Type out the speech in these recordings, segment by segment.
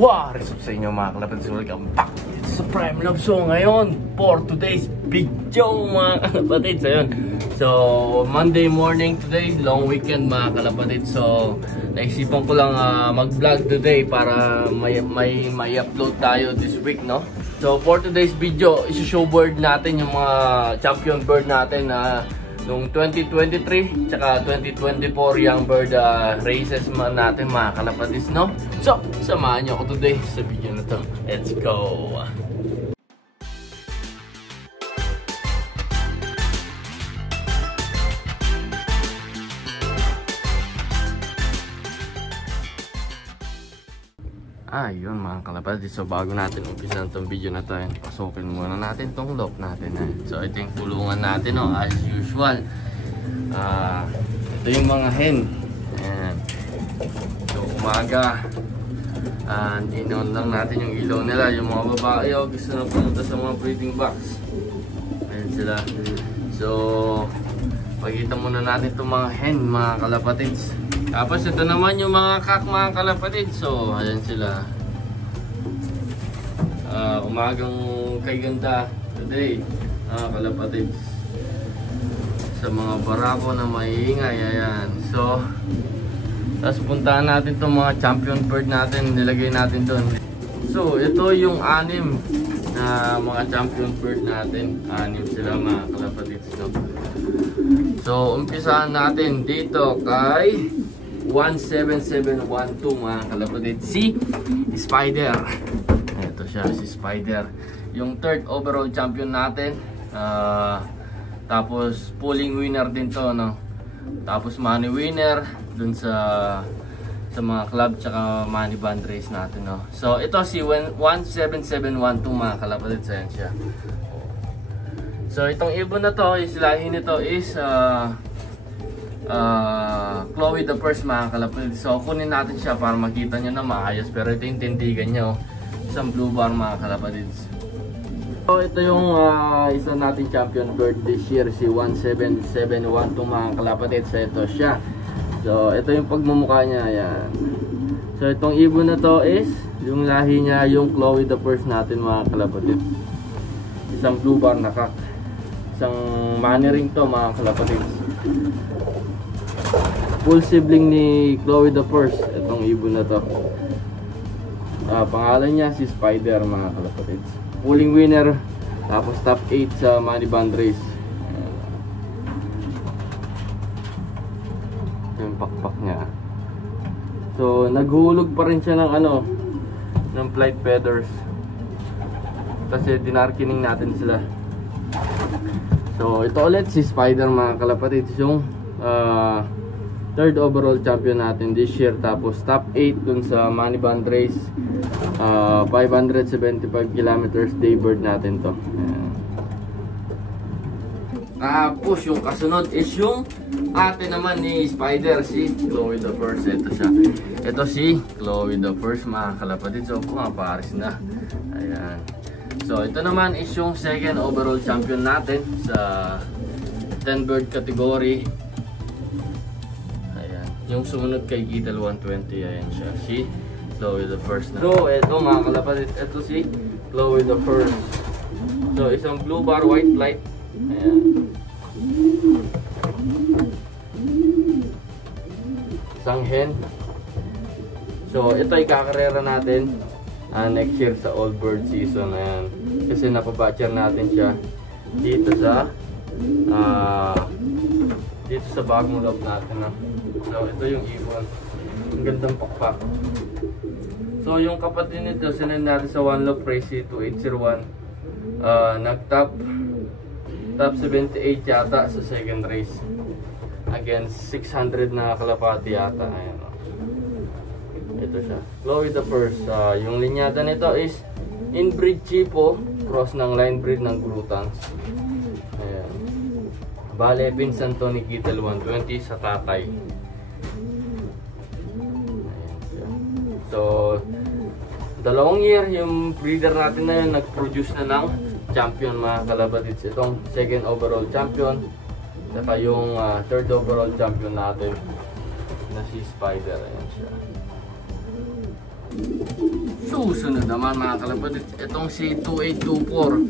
What is up sa inyo mga kalapatids? Welcome back sa Prime Love. So ngayon, for today's video mga kalapatids, ayun. So Monday morning today, long weekend mga kalapatids. So naisipan ko lang mag-vlog today para may upload tayo this week, no? So for today's video, isi-show bird natin yung mga champion bird natin na nung 2023 tsaka 2024 young bird races natin mga kalapatids, no? So, samahan nyo ako today sa video na to. Let's go! Yun mga kalapatids. So, bago natin umpisa itong video na to, pasukin muna natin itong lock natin. So, ito yung kulungan natin, no? As usual. Ito yung mga hen. Ayan. So, umaga. Inon lang natin yung ilaw nila. Yung mga babae, gusto na pumunta sa mga breeding box. Ayan sila. So, pagkita muna natin itong mga hen, mga kalapatids. Tapos ito naman yung mga kak, mga kalapatids. So, ayan sila. Umagang kay ganda today, mga kalapatids. Sa mga barako na maiingay, ayan. So, tapos puntahan natin itong mga champion bird natin, nilagay natin doon. So, ito yung 6 na mga champion bird natin. 6 sila mga kalapatids. So, umpisahan natin dito kay 17712 mga kalapatids. Si Spider. Ito siya, si Spider. Yung 3rd overall champion natin. Tapos, pulling winner din to, no? Tapos money winner dun sa mga club tsaka money band race natin, no? So ito si 17712 mga kalapatids, ayan siya. So itong ibon na to, yung lahi nito is Chloe the First mga kalapatids. So kunin natin siya para makita nyo na maayos, pero ito yung tindigan nyo, isang blue bar mga kalapatids. So ito yung isa nating champion bird this year, si 17712 mga kalapatids. So ito siya. So ito yung pagmumukha niya, ayan. So itong ibon na to is yung lahi niya, yung Chloe the First natin mga kalapatids. Isang blue bar na kak. Isang money ring to mga kalapatids. Full sibling ni Chloe the First itong ibon na to. Pangalan niya si Spider mga kalapatids. Pulling winner, tapos top 8 sa money band race. Ito yung pakpak niya. So naghulog pa rin siya ng ng flight feathers kasi dinarkining natin sila. So ito ulit si Spider mga kalapatids, yung 3rd overall champion natin this year. Tapos top 8 dun sa money band race. 575 kilometers day bird natin to. Ayan. Tapos yung kasunod is yung ate naman ni Spider, si Chloe the First. Ito siya. Ito si Chloe the First mga kalapatids. So mga pares na. Ayan. So ito naman is yung 2nd overall champion natin sa 10 bird category. Yung sumunod kay Gital 120, ayan siya, si Chloe the First na. So, ito mga kalapatids, ito si Chloe the First. So, isang blue bar, white flight. Ayan. Isang hen. So, ito ay kakarera natin next year sa all bird season. Ayan. Kasi napabatcher natin siya dito sa bagong loob natin, no? So ito yung ibon, ang gandang pakpak. So yung kapatid nito, sinend natin sa one loop race, 2801. Nag-top 78 yata sa 2nd race against 600 na kalapati yata. Ayan, no? Ito siya, Chloe the First. Yung linyada nito is inbreed chipo, cross ng line breed ng Grutans. Ayan. Bale, Vincent Tony Gital 120 sa tatay. So, 2 year, yung breeder natin na yun, nag-produce na ng champion mga kalapatids. Itong 2nd overall champion, saka yung 3rd overall champion natin na si Spider. Ayan siya. Susunod naman mga kalapatid, itong si 2824,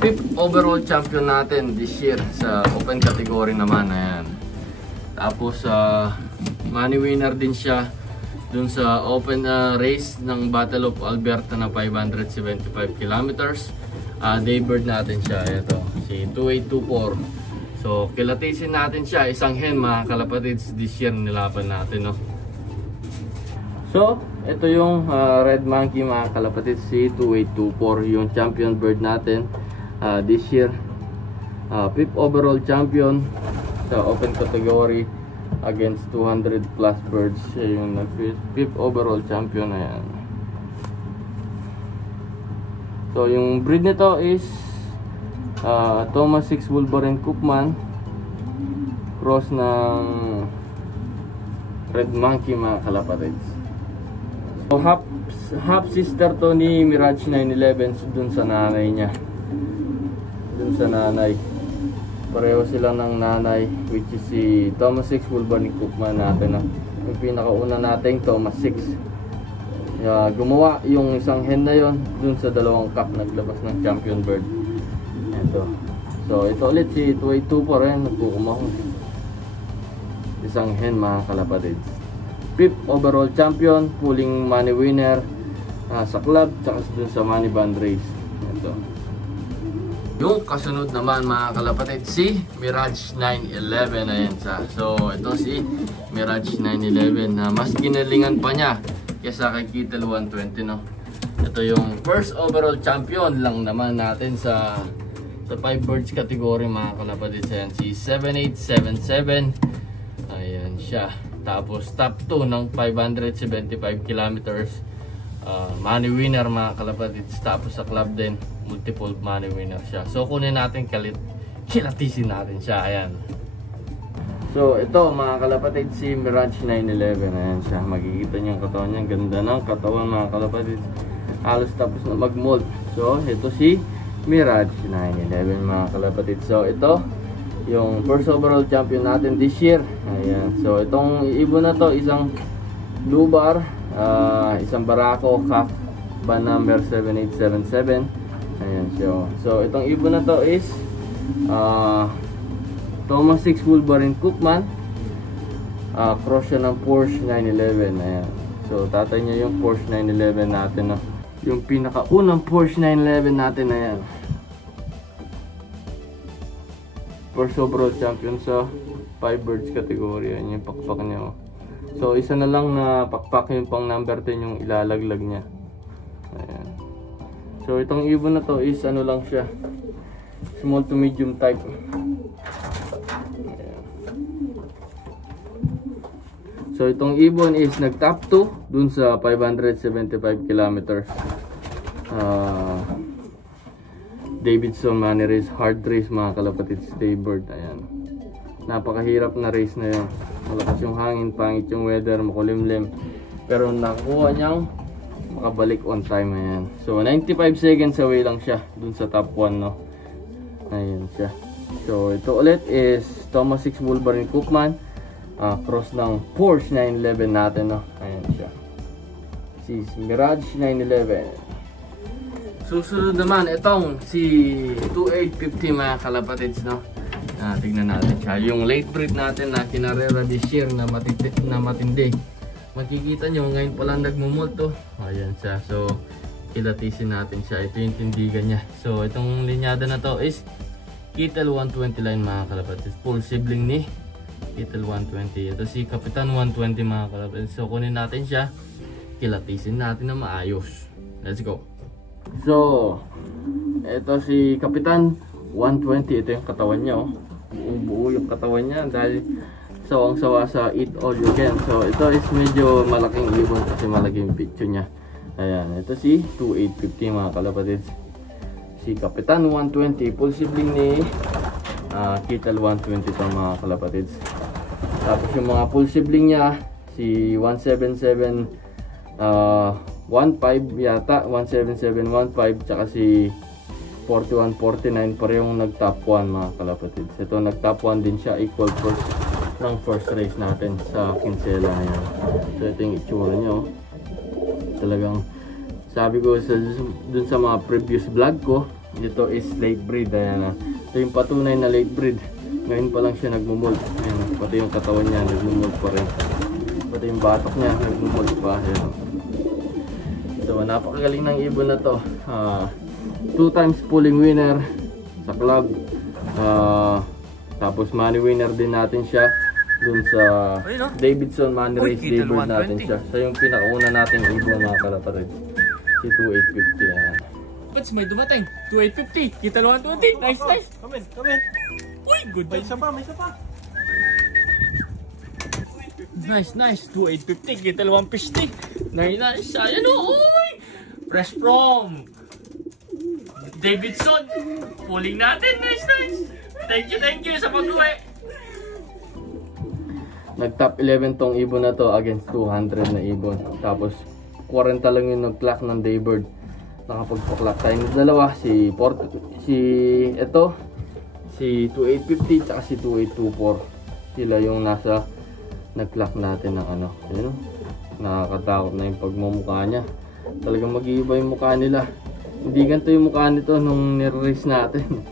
5th overall champion natin this year sa open category naman. Ayan. Tapos money winner din siya dun sa open race ng Battle of Alberta na 575 kilometers. Daybird natin siya. Ito, si 2824. So, kilatisin natin siya. Isang hen mga kalapatids this year nilaban natin, no? So, ito yung red monkey mga kalapatids, si 2824, yung champion bird natin this year. 5th overall champion sa open category against 200 plus birds. Siya yung 5th overall champion. Ayan. So, yung breed nito is Thomas 6 Wolverine Cookman, cross ng red monkey mga kalapatids. So half sister to ni Mirage 911 dun sa nanay niya. Dun sa nanay. Pareho sila ng nanay, which is si Thomas 6 Wolverine Cookman natin. Yung pinakauna nating Thomas 6. Gumawa yung isang hen na yon dun sa dalawang cup, naglabas ng champion bird. Ito. So ito ulit si 2824, ayan, nagkukumahon. Isang hen mga kalapatids. 5th overall champion, pulling money winner sa club, tsaka dun sa money band race. Ito. Yung kasunod naman mga kalapatids, si Mirage 911. Ayan siya. So ito si Mirage 911 na mas ginalingan pa niya kaysa kay Kittel 120, no? Ito yung first overall champion lang naman natin sa 5 birds category mga kalapatids. Ayan, si 7877. Ayan siya. Tapos top 2 ng 575 kilometers. Money winner mga kalapatids. Tapos sa club din, multiple money winner siya. So kunin natin, kilatisin natin siya. Ayan. So ito mga kalapatids, si Mirage 911. Ayan siya. Makikita niyo yung katawan niya. Ganda ng katawan mga kalapatids. Halos tapos na mag-mold. So ito si Mirage 911 mga kalapatids. So ito yung first overall champion natin this year. Ayan. So itong ibon na to, isang blue bar, isang Barako Cup ban number 7877. Ayan. So itong ibon na to is Thomas 6 Wolverine Cookman, cross siya ng Porsche 911. Ayan. So tatay niya yung Porsche 911 natin, no? Yung pinakaunang Porsche 911 natin. Ayan. First overall champion sa 5 birds category. Ayan yung pakpak niya. So isa na lang na pakpak, yung pang number 10 yung ilalaglag niya. Ayan. So itong ibon na to is ano lang siya, small to medium type. Ayan. So itong ibon is nag top 2 dun sa 575 kilometers. Davidson Money Race, hard race mga kalapatids, Daybird. Ayan. Napakahirap na race na yun. Malakas yung hangin, pangit yung weather, makulimlim. Pero nakuha niyang makabalik on time. Ayan. So 95 seconds away lang siya dun sa top 1, no? Ayan siya. So ito ulit is Thomas 6 Wolverine Cookman, cross ng Porsche 911 natin, no? Ayan siya. Si Mirage 911. Susunod naman itong si 2850 mga kalapatids, no? Tignan natin siya. Yung late breed natin na kinarera this year na matindi. Makikita nyo ngayon palang nagmumulto. Ayan siya. So kilatisin natin siya. Ito yung tindigan niya. So itong linyada na to is Kittel 120 line mga kalapatids. Full sibling ni Kittel 120. Ito si Kapitan 120 mga kalapatids. So kunin natin siya. Kilatisin natin na maayos. Let's go. So ito si Kapitan 120. Ito yung katawan niya, oh. Buo yung katawan niya dahil sawang-sawa sa Eat All You Can. So ito is medyo malaking ibon kasi malaki yung picture niya. Ayan, ito si 2850 mga kalapatids. Si Kapitan 120, full sibling ni Kittel 120 ito mga kalapatids. Tapos yung mga full sibling niya, si 177 15 yata, 17715, tsaka si 4149, parehong nag top 1 mga kalapatids. Ito nag top 1 din siya, equal first ng first race natin sa Kinsella. Ayan. So ito yung itsura nyo, talagang sabi ko dun sa mga previous vlog ko, ito is late breed. Ayan, ito yung patunay na late breed. Ngayon pa lang siya nagmumold. Ayan, pati yung katawan niya nagmumold pa rin. Pati yung batok niya nagmumold pa. Ayan. So napakagaling ng ibon na to. 2 times pulling winner sa club. Tapos money winner din natin siya dun sa Davidson Money Race Daybird natin siya. So yung pinakauna nating ibon mga kalapatid, si 2850. Ayan. Pats, may dumating. 2850. Kita 120. Nice, nice. Come in. Uy, good. May isa pa. Nice. 2850. Kita 150. Nice. Ayan o. Uy. Fresh from Davidson. Pulling natin. Nice. Thank you sa pag-uwi. Nag-top 11 tong ibon na to against 200 na ibon. Tapos 40 lang yung nag-clock ng Daybird. Nakapagpa-clock tayo ng dalawa, si 2850 tsaka si 2824. Sila yung nasa nag-clock natin ng ano. Ayun, nakakatakot na yung pagmumukha niya. Talagang mag-iiba yung mukha nila. Hindi ganito yung mukha nito nung nire-race natin.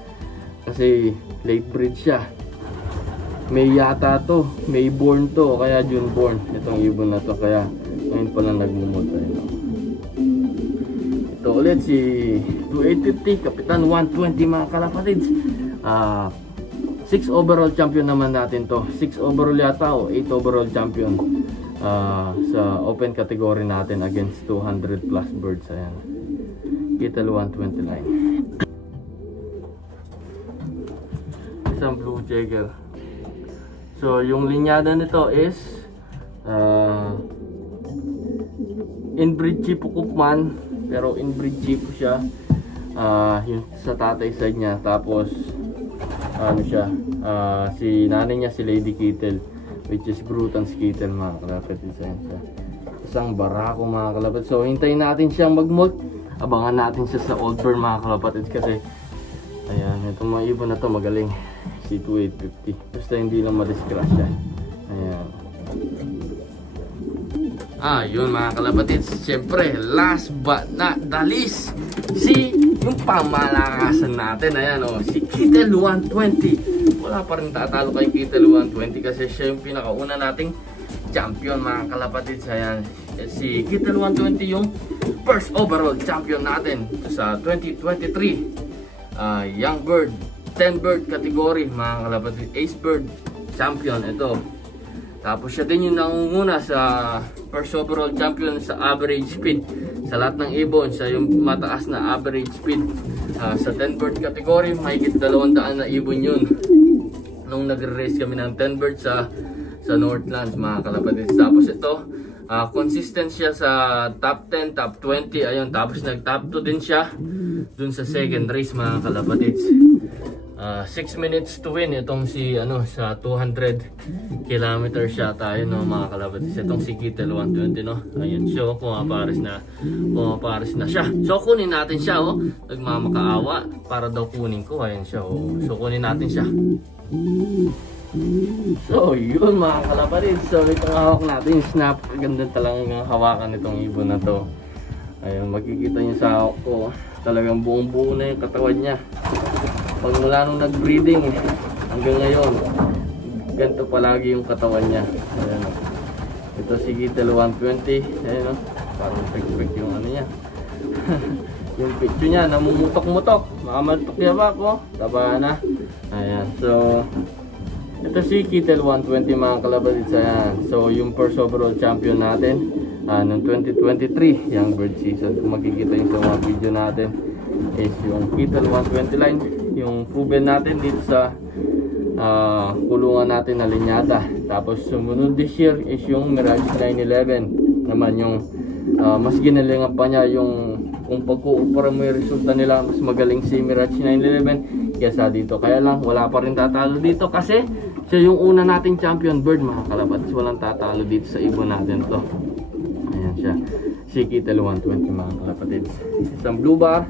Kasi late breed siya. May yata to, may born to, kaya June born itong ibon na to, kaya ngayon pa lang nagmumod tayo. Ito ulit si 2850, Kapitan 120 mga kalapatids. 6 overall champion naman natin to. 6 overall yata o 8 overall champion sa open category natin against 200 plus birds. Ayan, Kittel 129. Isang blue jagger. So yung linyada nito is inbreed Chipo Cookman, pero inbreed Chipo siya. Yung sa tatay side niya, tapos ano siya, si nanay niya si Lady Kittel, which is Bruton's Kittel mga kalapatid. Isang barako mga kalapatid. So hintayin natin siyang mag-molt. Abangan natin siya sa Old Burn mga kalapatid, kasi ayan, itong mga ibon na to magaling. Si 2850, basta hindi lang madisgrasya. Ayan. Yun mga kalapatids, syempre last but not the least, yung pamalakasan natin. Ayan o, si Kittel 120. Wala pa rin tatalo kay Kittel 120 kasi siya yung pinakauna nating champion mga kalapatids. Ayan, si Kittel 120 yung first overall champion natin sa 2023 Young Bird 10 bird category mga kalapatid. Ace bird champion ito. Tapos siya din yung nangunguna sa first overall champion sa average speed. Sa lahat ng ibon, siya yung mataas na average speed. Sa 10 bird category, mahigit 200 na ibon yun nung nagre-race kami ng 10 bird sa Northlands mga kalapatid. Tapos ito, consistent siya sa top 10, top 20. Ayun, tapos nag-top 2 din siya dun sa second race mga kalapatids. 6 minutes to win itong si sa 200 kilometers siya tayo no mga kalapatids. Itong si Kittel 120 no. Ayun, so pumapares na siya. So kunin natin siya nagmamakaawa para daw kunin ko. Ayun siya so kunin natin siya. So yun mga kalapatids. So itong hawak natin yung snap. Ganda talagang hawakan itong ibon na to. Ayun, makikita nyo sa hawak ko, talagang buong buo na yung katawan niya. Pag mula nung nag-breeding hanggang ngayon, ganito palagi yung katawan niya. Ayan. Ito si Kittel 120. Ayan, parang pek-pek yung ano niya. Yung picture niya, namumutok-mutok. Makamaltok niya ba ako? Taba na. Ayan, so ito si Kittel 120 mga kalapatids. Ayan, so yung first overall champion natin noong 2023 Young Bird season. Kung makikita yung sa mga video natin is yung Kittel 120 line, yung proven natin dito sa kulungan natin na linyada. Tapos sumunod this year is yung Mirage 911 naman, yung mas ginalingan pa niya yung kung pagkukumpara mo yung resulta nila, mas magaling si Mirage 911 kaysa dito. Kaya lang wala pa rin tatalo dito kasi siya yung una nating champion bird mga kalapatids. Walang tatalo dito sa ibon natin to. Ayan siya, si Kittel 120 mga kalapatids. Isang blue bar,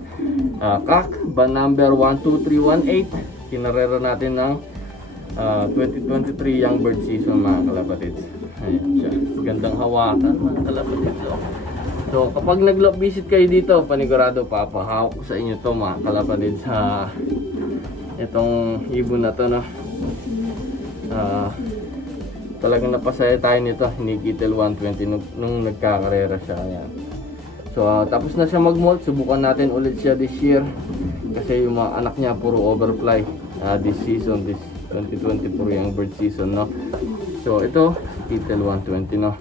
cock, band number 12318. Kinarera natin ng 2023 Young Bird season mga kalapatids. Ayan siya, gandang hawakan mga kalapatids. So kapag nag-lot visit kayo dito, panigurado papahawak ko sa inyo to mga kalapatid sa itong ibon na to, no. Talagang napasaya tayo nito ni Kittel 120 nung nagkakarera siya. Ayan. So tapos na siya mag-molt, subukan natin ulit siya this year kasi yung mga anak niya puro overfly this season, this 2024 yung bird season, no. So ito Kittel 120, no.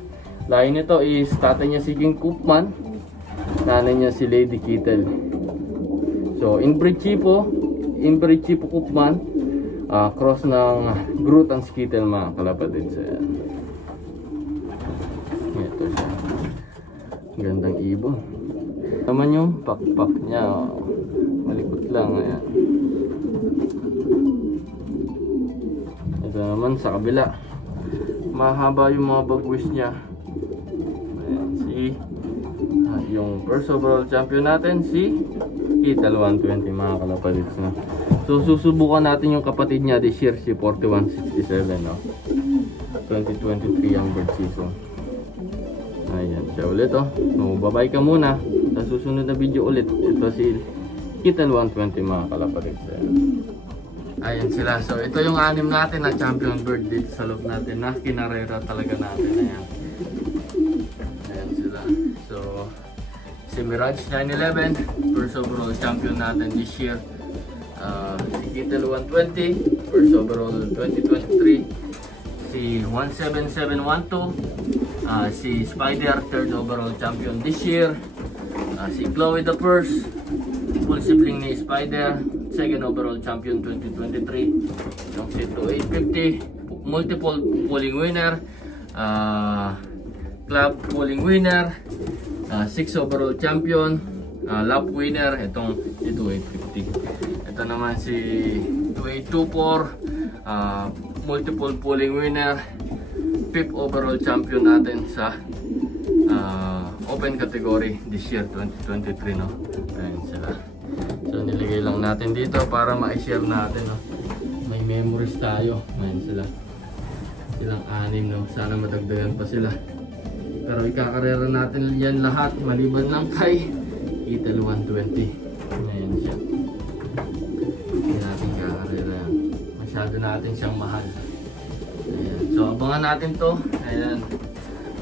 Lahi nito is tatay niya si King Koopman, nanay niya si Lady Kittel. So inbreed Chipo Koopman, cross ng Groot and Kittel mga kalapatid. So, ito siya, gandang ibon naman yung pakpak niya, malikot lang. Ayan. Ito naman sa kabila, mahaba yung mga bagwis niya. Yung first overall champion natin si Kittel 120 mga kalapatid, no? So susubukan natin yung kapatid niya this year si 4167, no? 2023 yung bird season. Ayan siya ulit, oh. So bye-bye ka muna. Sa susunod na video ulit, ito si Kittel 120 mga kalapatid. Ayan sila. So ito yung 6 natin na champion bird dito sa loob natin na kinarera talaga natin. Ayan sila. So si Mirage 911, first overall champion natin this year. Si Kittel 120, first overall 2023. Si 17712, si Spider, third overall champion this year. Si Chloe the first, full sibling ni Spider, second overall champion 2023. Yung si 2850, multiple pulling winner, club pulling winner, 6 overall champion, lap winner, itong si 2850. Ito naman si 2824, multiple pulling winner, 5th overall champion natin sa open category this year 2023, no. Ayan sila. So niligay lang natin dito para ma-share natin, no. May memories tayo. Ayan sila. Silang 6, no. Sana madagdagan pa sila. Pero ikakarera natin yan lahat maliban lang kay Kittel 120. Ayan siya. Hindi natin kakarera yan. Masyado natin siyang mahal. Ayan. So abangan natin to. Ayan.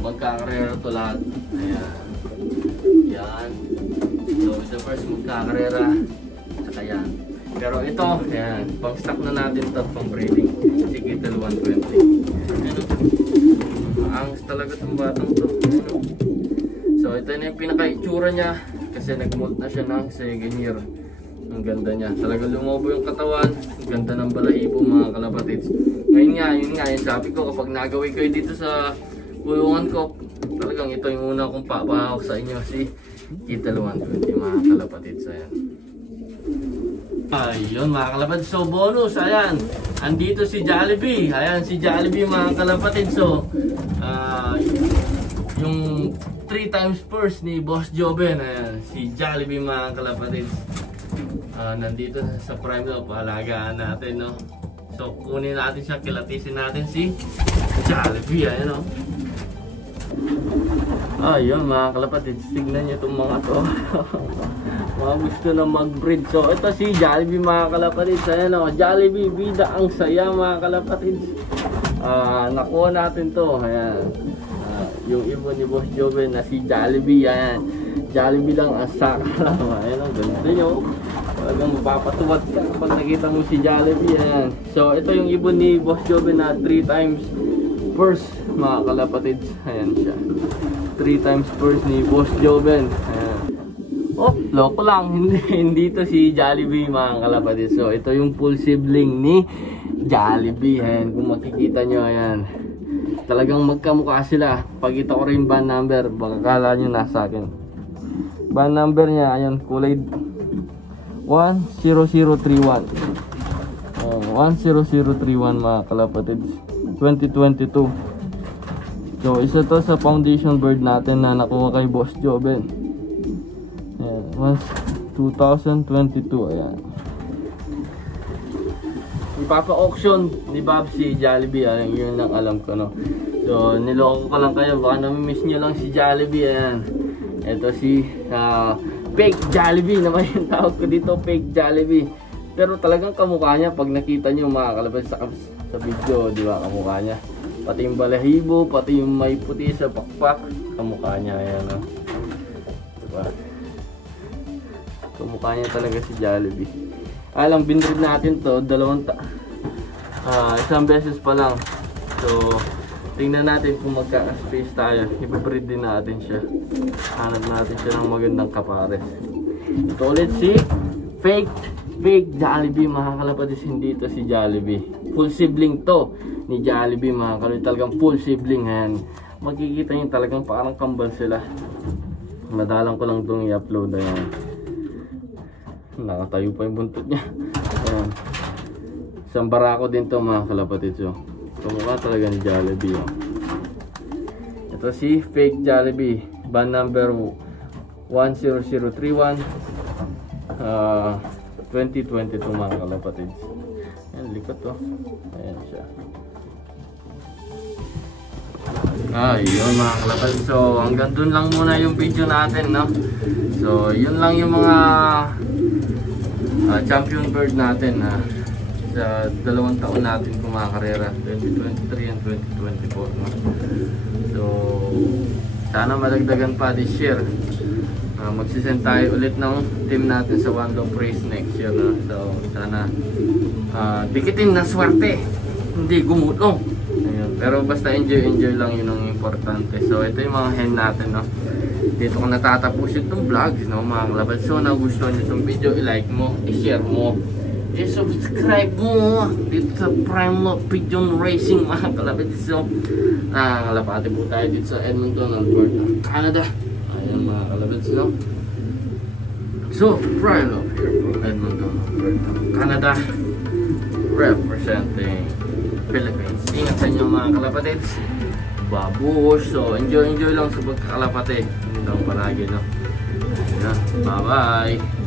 Magkakarera to lahat. Ayan. Yan. So the first magkakarera. Saka yan. Pero ito, ayan. Pang stock na natin to. Pang breeding. Si Kittel 120. Ayan. Angas talaga itong batang to. Ayan. So ito na yung pinaka-itsura niya. Kasi nag-molt na siya ng second year. Ang ganda niya. Talaga lumobo yung katawan. Ang ganda ng balahibo mga kalapatids. Ngayon nga, yun nga. Yung sabi ko, kapag nagawin kayo dito sa kulungan ko, talagang ito yung una kong papahawak sa inyo. Si Kittel 120 mga kalapatids. Ayan. Ayun mga kalapatids. So bonus. Ayan. Andito si Jollibee. Ayan si Jollibee mga kalapatids. So yung 3 times first ni Boss Joben. Ayan, si Jollibee mga kalapatids. Nandito sa prime, no, paalagaan natin, no. So kunin natin siya, kilatisin natin si Jollibee. Ayan, no. Ayun mga kalapatids, tignan nyo itong mga to. Mga gusto na mag-breed. So ito si Jollibee mga kalapatids. Ayan, no. Jollibee, bida ang saya mga kalapatids. Nakuha natin to. Ayan. Yung ibon ni Boss Joben na si Jollibee. Ayan. Jollibee lang ang saka. Ayan ang ganda nyo. Talagang mapapatuwad ka kapag nakita mo si Jollibee. Ayan. So ito yung ibon ni Boss Joben na 3 times first mga kalapatids. Ayan siya. 3 times first ni Boss Joben. Ayan. Oh, loko lang. Hindi to si Jollibee mga kalapatids. So ito yung full sibling ni Jollibee. Ayan. Kung makikita nyo, ayan. Talagang magkamukha sila. Pagkita ko rin band number, baka kala nyo nasa akin. Band number niya, ayan, kulay 10031. 10031 mga kalapatids. 2022. So isa to sa foundation bird natin na nakuha kay Boss Joben. Ayan, 2022. Ayan. Ipapa-auction ni Bob si Jollibee. Ayan, yun lang alam ko, no. So niloko ko lang kayo, baka namimiss nyo lang si Jollibee. Ayan. Ito si Fake Jollibee naman yung tawag ko dito, Fake Jollibee. Pero talagang kamukha niya pag nakita niyo mga kalapad sa video, di ba? Kamukha niya. Pati yung balahibo, pati yung may puti sa pakpak, kamukha niya. Ayan, oh. Diba? Kamukha niya talaga si Jollibee. Alam, binread natin to, isang beses pa lang. So, tingnan natin kung magka-space tayo. Ibibreed din natin siya. Hanap natin siya ng magandang kapares. Ito ulit si Fake Jollibee mga kalapatis. Hindi ito si Jollibee. Full sibling to ni Jollibee mga kalapatis. Talagang full sibling. Ayan. Makikita nyo talagang parang kambal sila. Madalang ko lang itong i-upload. Ayan. Nakatayo pa yung buntot niya. Ayan. Isang barako din to mga kalapatis. Tumukha talaga ni Jollibee. Ito si Fake Jollibee. Band number 10031. 2022 mga kalapatids. Ayan, likot to. Ayan siya. Yun mga kalapatids. So, hanggang dun lang muna yung video natin, no? So, yun lang yung mga champion bird natin, sa 2 taon natin kumakarera, 2023 and 2024, no? So, sana madagdagan pa this year. Magsisend tayo ulit ng team natin sa One Love Race next year, no? So, sana dikitin na swerte, hindi gumulong. Ayun. Pero basta enjoy lang, yun ang importante. So, ito yung mga hen natin, no? Dito ko natatapusin itong vlog, no, mga kalapad. So, nagustuhan nyo itong video, i-like mo, i-share mo, i-subscribe mo dito sa Prime Pigeon Racing mga kalapad. So, kalapati po tayo dito sa Edmonton, Alberta, Canada. Ayan mga kalapad, no? So, Prime here from Edmonton, Alberta, Canada, representing Philippines. Ingat sa inyo mga kalapatids. Babush. So, enjoy lang sa pagkakalapate. Yun lang palagi, no? Ayan. Bye-bye.